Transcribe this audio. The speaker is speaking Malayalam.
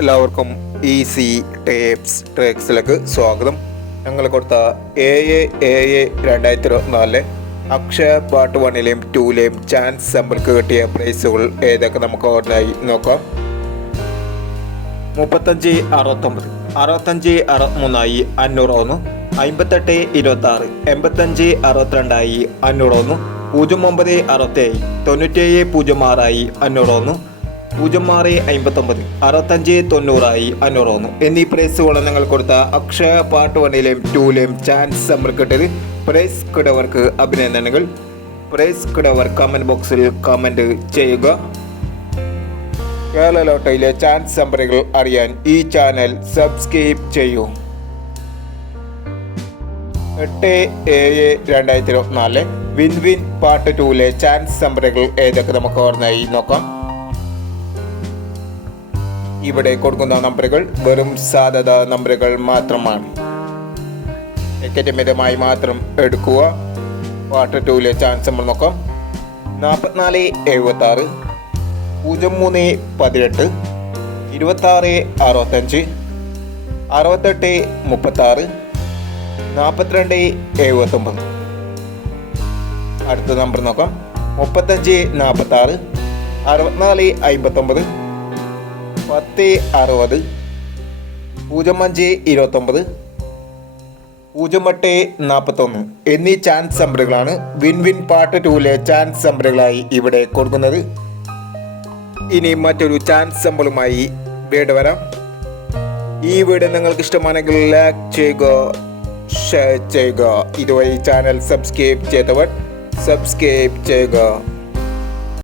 എല്ലാവർക്കും ഈസി ടേപ്സ് ട്രിക്സിലേക്ക് സ്വാഗതം. ഞങ്ങൾ കൊടുത്ത 2024 അക്ഷയ പാർട്ട് 1ലെയും 2ലെയും ചാൻസ് സമ്പൾക്ക് കിട്ടിയ പ്രൈസുകൾ ഏതൊക്കെ നമുക്ക് ഓർഡറായി നോക്കാം. 35 69 65 63 500 58 26 85 62 500 09 67 97 06 500 06 59 65 90 500 എന്നീ പ്രൈസുകൾ നിങ്ങൾ കൊടുത്ത അക്ഷയ പാർട്ട് 1ലെയും 2ലെയും ചാൻസ് സമ്പർക്ക് കിട്ടിയത് പ്രൈസ് കിടവർക്ക് അഭിനന്ദനങ്ങൾ. പ്രൈസ് കിടവർ കമൻറ്റ് ബോക്സിൽ കമൻറ്റ് ചെയ്യുക. കേരള ലോട്ടറിയിലെ ചാൻസ് നമ്പറുകൾ അറിയാൻ ഈ ചാനൽ സബ്സ്ക്രൈബ് ചെയ്യൂ. 8/7/2024 വിൻ വിൻ പാർട്ട് 2ലെ ചാൻസ് നമ്പറുകൾ ഏതൊക്കെ നമുക്ക് ഓർമ്മയായി നോക്കാം. ഇവിടെ കൊടുക്കുന്ന നമ്പറുകൾ വെറും സാധ്യത നമ്പറുകൾ മാത്രമാണ്. ടിക്കറ്റ് മിതമായി മാത്രം എടുക്കുക. പാർട്ട് 2ലെ ചാൻസ് നമ്പർ നോക്കാം. 44 76 03 18 26 65 68 36 42 79. അടുത്ത നമ്പർ നോക്കാം. 35 46 64 59 10 60 05 29 08 41 എന്നീ ചാൻസ് നമ്പറുകളാണ് വിൻ വിൻ പാർട്ട് 2ലെ ചാൻസ് നമ്പറുകളായി ഇവിടെ കൊടുക്കുന്നത്. ഇനി മറ്റൊരു ചാൻസ് നമ്പറുമായി വീണ്ടും വരാം. ഈ വീഡിയോ നിങ്ങൾക്ക് ഇഷ്ടമാണെങ്കിൽ ലൈക്ക് ചെയ്യുക, ഷെയർ ചെയ്യുക. ഇതുവഴി ചാനൽ സബ്സ്ക്രൈബ് ചെയ്തവർ സബ്സ്ക്രൈബ് ചെയ്യുക.